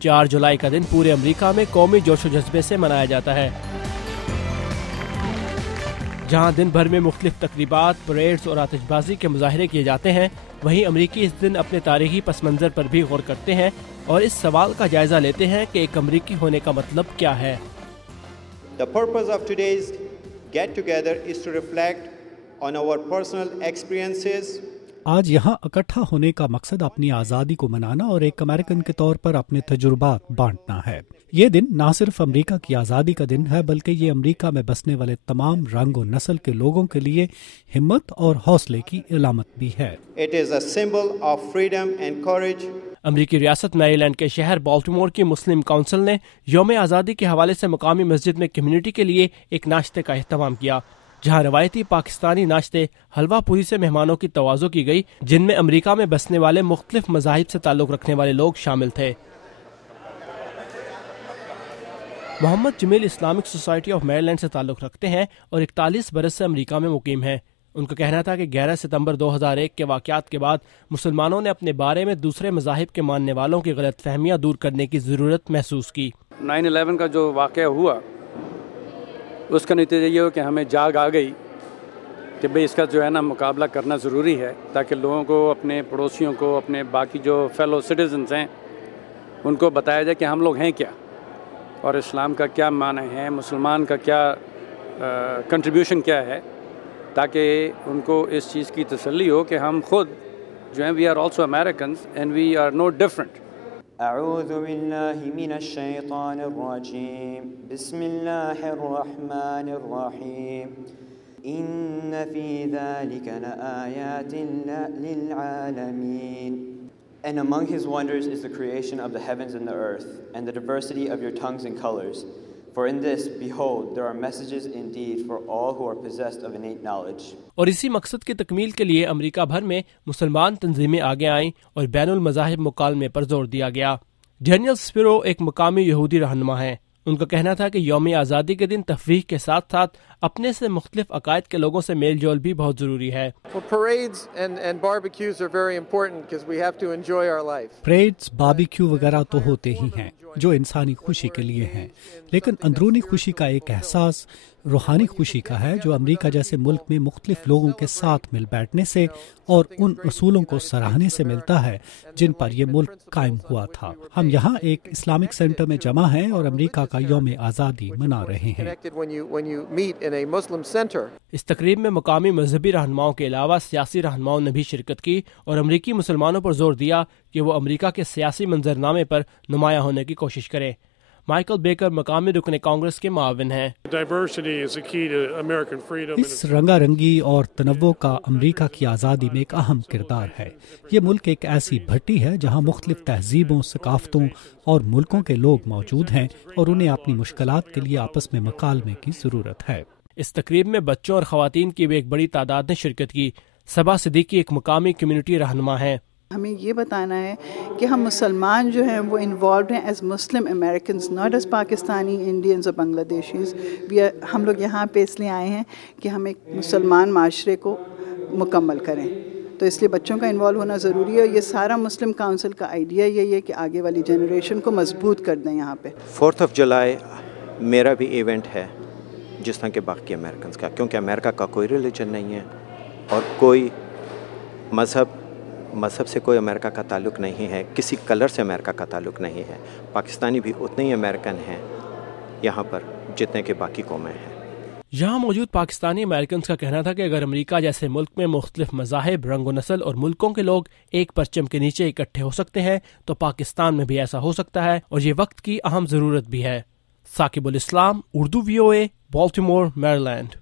4 جولائی کا دن پورے امریکہ میں قومی جوش و جذبے سے منایا جاتا ہے، جہاں دن بھر میں مختلف تقریبات، پریڈز اور آتش بازی کے مظاہرے کیے جاتے ہیں۔ وہیں امریکی اس دن اپنے تاریخی پس منظر پر بھی غور کرتے ہیں اور اس سوال کا جائزہ لیتے ہیں کہ ایک امریکی ہونے کا مطلب کیا ہے۔ The purpose of today's get together is to reflect on our personal experiences. آج یہاں اکٹھا ہونے کا مقصد اپنی آزادی کو منانا اور ایک امریکن کے طور پر اپنے تجربات بانٹنا ہے۔ یہ دن نہ صرف امریکہ کی آزادی کا دن ہے، بلکہ یہ امریکہ میں بسنے والے تمام رنگ و نسل کے لوگوں کے لیے ہمت اور حوصلے کی علامت بھی ہے۔ It is a symbol of freedom and courage. امریکی ریاست میری لینڈ کے شہر بالٹیمور کی مسلم کونسل نے یوم آزادی کے حوالے سے مقامی مسجد میں کمیونٹی کے لیے ایک ناشتے کا اہتمام کیا، جہاں روایتی پاکستانی ناشتے حلوہ پوری سے مہمانوں کی تواضع کی گئی، جن میں امریکہ میں بسنے والے مختلف مذاہب سے تعلق رکھنے والے لوگ شامل تھے۔ محمد جمیل اسلامک سوسائٹی آف میری لینڈ سے تعلق رکھتے ہیں اور 41 برس سے امریکہ میں مقیم ہیں۔ ان کا کہنا تھا کہ 11 ستمبر 2001 کے واقعات کے بعد مسلمانوں نے اپنے بارے میں دوسرے مذاہب کے ماننے والوں کی غلط فہمیاں دور کرنے کی ضرورت محسوس کی۔ 9/11 کا جو واقعہ ہوا اس کا نتیجہ یہ ہو کہ ہمیں جاگ آ گئی کہ بھئی اس کا جو ہے نا مقابلہ کرنا ضروری ہے، تاکہ لوگوں کو، اپنے پڑوسیوں کو، اپنے باقی جو فیلو سٹیزنز ہیں ان کو بتایا جائے کہ ہم لوگ ہیں کیا اور اسلام کا کیا معنی ہے، مسلمان کا کیا کنٹریبیوشن کیا ہے، تاکہ ان کو اس چیز کی تسلی ہو کہ ہم خود جو ہیں we are also Americans and we are no different. اعوذ باللہ من الشیطان الرجیم، بسم اللہ الرحمن الرحیم، ان فی ذلک لآیات للعالمین۔ And among his wonders is the creation of the heavens and the earth, and the diversity of your tongues and colors. For in this, behold, there are messages indeed for all who are possessed of innate knowledge. اور اسی مقصد کی تکمیل کے لیے امریکہ بھر میں مسلمان تنظیمیں آگے آئیں اور بین المذاہب مکالمے پر زور دیا گیا۔ ڈینیل سپیرو ایک مقامی یہودی رہنما ہیں۔ ان کا کہنا تھا کہ یوم آزادی کے دن تفریح کے ساتھ ساتھ اپنے سے مختلف عقائد کے لوگوں سے میل جول بھی بہت ضروری ہے۔ پریڈز، باربیکیو وغیرہ تو ہوتے ہی ہیں جو انسانی خوشی کے لیے ہیں، لیکن اندرونی خوشی کا ایک احساس روحانی خوشی کا ہے جو امریکہ جیسے ملک میں مختلف لوگوں کے ساتھ مل بیٹھنے سے اور ان اصولوں کو سراہنے سے ملتا ہے جن پر یہ ملک قائم ہوا تھا۔ ہم یہاں ایک اسلامک سینٹر میں جمع ہیں اور امریکہ کا یوم آزادی منا رہے ہیں۔ اس تقریب میں مقامی مذہبی رہنماؤں کے علاوہ سیاسی رہنماؤں نے بھی شرکت کی اور امریکی مسلمانوں پر زور دیا کہ وہ امریکہ کے سیاسی منظرنامے پر نمایاں ہونے کی کوشش کریں۔ مائیکل بیکر مقامی رکن کانگریس کے معاون ہیں۔ اس رنگا رنگی اور تنوع کا امریکہ کی آزادی میں ایک اہم کردار ہے۔ یہ ملک ایک ایسی بھٹی ہے جہاں مختلف تہذیبوں، ثقافتوں اور ملکوں کے لوگ موجود ہیں اور انہیں اپنی مشکلات کے لیے آپس میں مکالمے کی ضرورت ہے۔ اس تقریب میں بچوں اور خواتین کی بھی ایک بڑی تعداد نے شرکت کی۔ صبا صدیقی ایک مقامی کمیونٹی رہنما ہیں۔ ہمیں یہ بتانا ہے کہ ہم مسلمان جو ہیں وہ انوالوڈ ہیں as Muslim Americans, not as Pakistani, Indians اور بنگلہ دیشیز۔ ہم لوگ یہاں پہ اس لیے آئے ہیں کہ ہم ایک مسلمان معاشرے کو مکمل کریں، تو اس لیے بچوں کا انوالو ہونا ضروری ہے۔ یہ سارا مسلم کونسل کا آئیڈیا یہی ہے کہ آگے والی جنریشن کو مضبوط کر دیں یہاں پہ۔ 4 جولائی میرا بھی ایونٹ ہے جس طرح کہ باقی امریکنز کا، کیونکہ امریکہ کا کوئی ریلیجن نہیں ہے اور کوئی مذہب سے کوئی امریکہ کا تعلق نہیں ہے، کسی کلر سے امریکہ کا تعلق نہیں ہے۔ پاکستانی بھی اتنے ہی امریکن ہیں یہاں پر جتنے کہ باقی قومیں ہیں۔ یہاں موجود پاکستانی امریکنز کا کہنا تھا کہ اگر امریکہ جیسے ملک میں مختلف مذاہب، رنگ و نسل اور ملکوں کے لوگ ایک پرچم کے نیچے اکٹھے ہو سکتے ہیں تو پاکستان میں بھی ایسا ہو سکتا ہے، اور یہ وقت کی اہم ضرورت بھی ہے۔ ثاقب الاسلام، اردو VOA، بالٹیمور، میری لینڈ۔